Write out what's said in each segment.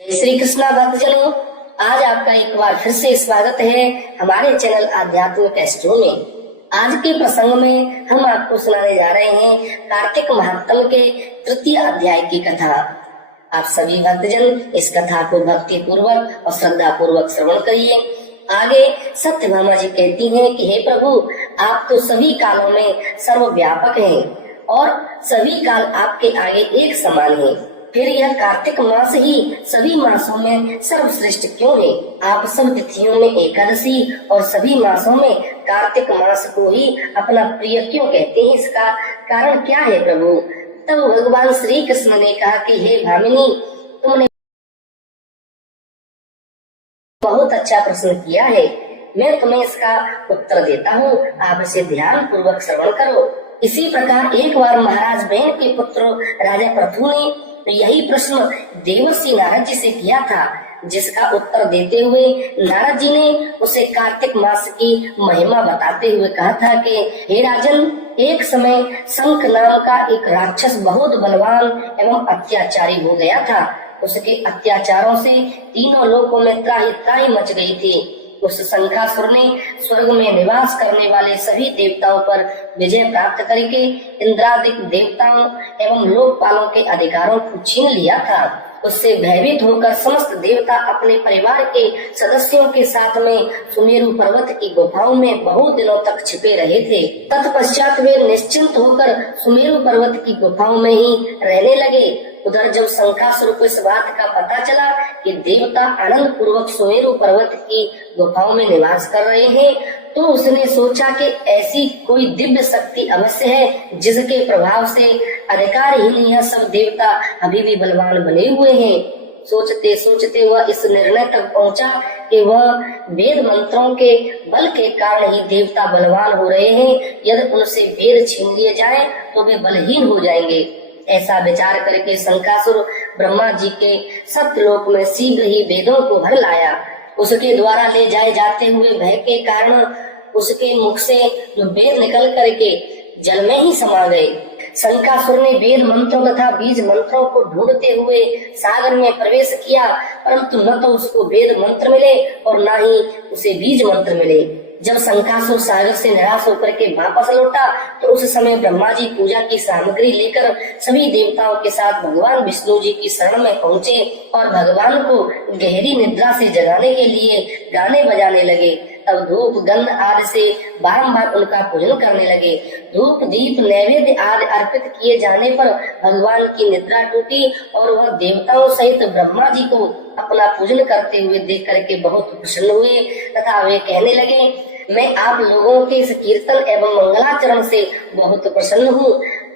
जय श्री कृष्णा भक्तजनों, आज आपका एक बार फिर से स्वागत है हमारे चैनल आध्यात्मिक एस्ट्रो में। आज के प्रसंग में हम आपको सुनाने जा रहे हैं कार्तिक महात्म के तृतीय अध्याय की कथा। आप सभी भक्तजन इस कथा को भक्ति पूर्वक और श्रद्धा पूर्वक श्रवण करिए। आगे सत्यभामा जी कहती हैं कि हे प्रभु, आप तो सभी कालों में सर्वव्यापक हैं और सभी काल आपके आगे एक समान हैं। फिर यह कार्तिक मास ही सभी मासों में सर्वश्रेष्ठ क्यों है? आप सब तिथियों में एकादशी और सभी मासों में कार्तिक मास को ही अपना प्रिय क्यों कहते हैं? इसका कारण क्या है प्रभु? तब भगवान श्री कृष्ण ने कहा कि हे भामिनी, तुमने बहुत अच्छा प्रश्न किया है। मैं तुम्हें इसका उत्तर देता हूँ, आप इसे ध्यान पूर्वक श्रवण करो। इसी प्रकार एक बार महाराज बैन के पुत्र राजा पृथु ने यही प्रश्न देवर्षि नारद जी से किया था, जिसका उत्तर देते हुए नारद जी ने उसे कार्तिक मास की महिमा बताते हुए कहा था कि हे राजन, एक समय शंख नाम का एक राक्षस बहुत बलवान एवं अत्याचारी हो गया था। उसके अत्याचारों से तीनों लोकों में त्राही त्राही मच गई थी। उस शंखासुर ने स्वर्ग में निवास करने वाले सभी देवताओं पर विजय प्राप्त करके इंद्रादिक देवताओं एवं लोकपालों के अधिकारों को छीन लिया था। उससे भयभीत होकर समस्त देवता अपने परिवार के सदस्यों के साथ में सुमेरु पर्वत की गुफाओं में बहुत दिनों तक छिपे रहे थे। तत्पश्चात वे निश्चिंत होकर सुमेरु पर्वत की गुफाओं में ही रहने लगे। उधर जब शंखासुर को इस बात का पता चला कि देवता आनंद पूर्वक सुमेरु पर्वत की गुफाओं में निवास कर रहे हैं, तो उसने सोचा कि ऐसी कोई दिव्य शक्ति अवश्य है जिसके प्रभाव से अधिकारहीन यह सब देवता अभी भी बलवान बने हुए हैं। सोचते सोचते वह इस निर्णय तक पहुंचा कि वह वेद मंत्रों के बल के कारण ही देवता बलवान हो रहे हैं। यदि उनसे वेद छीन लिए जाएं तो वे बलहीन हो जाएंगे। ऐसा विचार करके शंखासुर ब्रह्मा जी के सत्यलोक में शीघ्र ही वेदों को भर लाया। उसके द्वारा ले जाए जाते हुए भय के कारण उसके मुख से जो वेद निकल करके जल में ही समा गए। शंखासुर ने वेद मंत्रों तथा बीज मंत्रों को ढूंढते हुए सागर में प्रवेश किया, परंतु न तो उसको वेद मंत्र मिले और न ही उसे बीज मंत्र मिले। जब शंखासुर सागर से निराश होकर के वापस लौटा तो उस समय ब्रह्मा जी पूजा की सामग्री लेकर सभी देवताओं के साथ भगवान विष्णु जी की शरण में पहुँचे और भगवान को गहरी निद्रा से जगाने के लिए गाने बजाने लगे। तब धूप गंध आदि से बारंबार उनका पूजन करने लगे। धूप दीप नैवेद्य आदि अर्पित किए जाने पर भगवान की निद्रा टूटी और वह देवताओं सहित ब्रह्मा जी को अपना पूजन करते हुए देख करके बहुत प्रसन्न हुए तथा वे कहने लगे, मैं आप लोगों के इस कीर्तन एवं मंगलाचरण से बहुत प्रसन्न हूँ।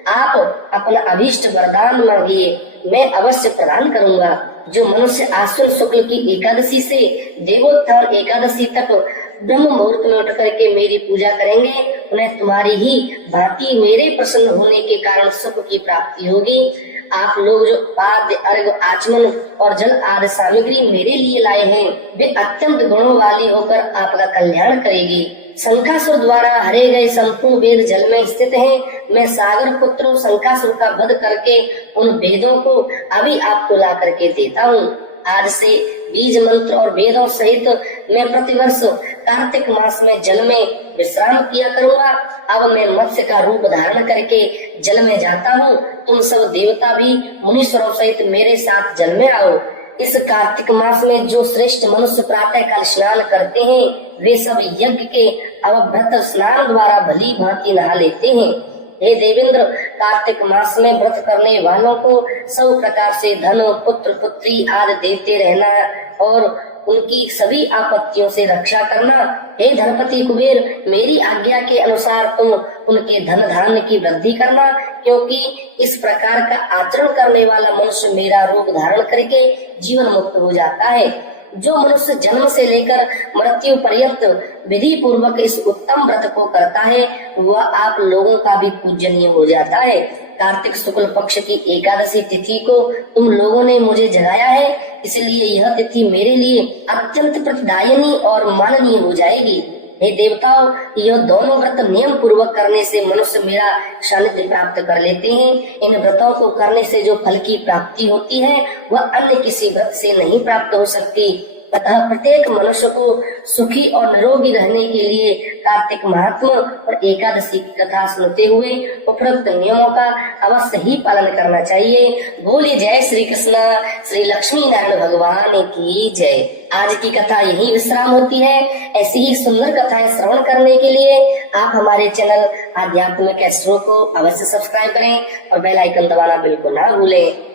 आप अपना अभीष्ट वरदान मांगिए, मैं अवश्य प्रदान करूँगा। जो मनुष्य आश्विन शुक्ल की एकादशी से देवोत्थान एकादशी तक ब्रह्म मुहूर्त में उठ करके मेरी पूजा करेंगे, उन्हें तुम्हारी ही भांति मेरे प्रसन्न होने के कारण सुख की प्राप्ति होगी। आप लोग जो पाद्य अर्घ आचमन और जल आदि सामग्री मेरे लिए लाए हैं, वे अत्यंत गुणों वाली होकर आपका कल्याण करेगी। शंखासुर द्वारा हरे गए संपूर्ण वेद जल में स्थित हैं। मैं सागर पुत्र शंखासुर का वध करके उन वेदों को अभी आपको ला करके देता हूँ। आज से बीज मंत्र और वेदों सहित मैं प्रतिवर्ष कार्तिक मास में जल में विश्राम किया करूंगा। अब मैं मत्स्य का रूप धारण करके जल में जाता हूँ। तुम सब देवता भी मुनीश्वरों सहित मेरे साथ जल में आओ। इस कार्तिक मास में जो श्रेष्ठ मनुष्य प्रातः काल स्नान करते हैं, वे सब यज्ञ के अवभृत स्नान द्वारा भली भांति नहा लेते हैं। हे देवेंद्र, कार्तिक मास में व्रत करने वालों को सब प्रकार से धन पुत्र पुत्री आदि देते रहना और उनकी सभी आपत्तियों से रक्षा करना। हे धनपति कुबेर, मेरी आज्ञा के अनुसार तुम उनके धन धान्य की वृद्धि करना, क्योंकि इस प्रकार का आचरण करने वाला मनुष्य मेरा रूप धारण करके जीवन मुक्त हो जाता है। जो मनुष्य जन्म से लेकर मृत्यु पर्यंत विधि पूर्वक इस उत्तम व्रत को करता है, वह आप लोगों का भी पूजनीय हो जाता है। कार्तिक शुक्ल पक्ष की एकादशी तिथि को तुम लोगों ने मुझे जगाया है, इसलिए यह तिथि मेरे लिए अत्यंत प्रतिदायनी और माननीय हो जाएगी। हे देवताओं, यह दोनों व्रत नियम पूर्वक करने से मनुष्य मेरा सानिध्य प्राप्त कर लेते हैं। इन व्रतों को करने से जो फल की प्राप्ति होती है वह अन्य किसी व्रत से नहीं प्राप्त हो सकती। अतः प्रत्येक मनुष्य को सुखी और निरोगी रहने के लिए कार्तिक महात्मा और एकादशी की कथा सुनते हुए उपरोक्त नियमों का अवश्य ही पालन करना चाहिए। बोलिए जय श्री कृष्ण। श्री लक्ष्मी नारायण भगवान की जय। आज की कथा यही विश्राम होती है। ऐसी ही सुंदर कथाएं श्रवण करने के लिए आप हमारे चैनल आध्यात्मिक एस्ट्रो को अवश्य सब्सक्राइब करें और बेल आइकन दबाना बिल्कुल ना भूलें।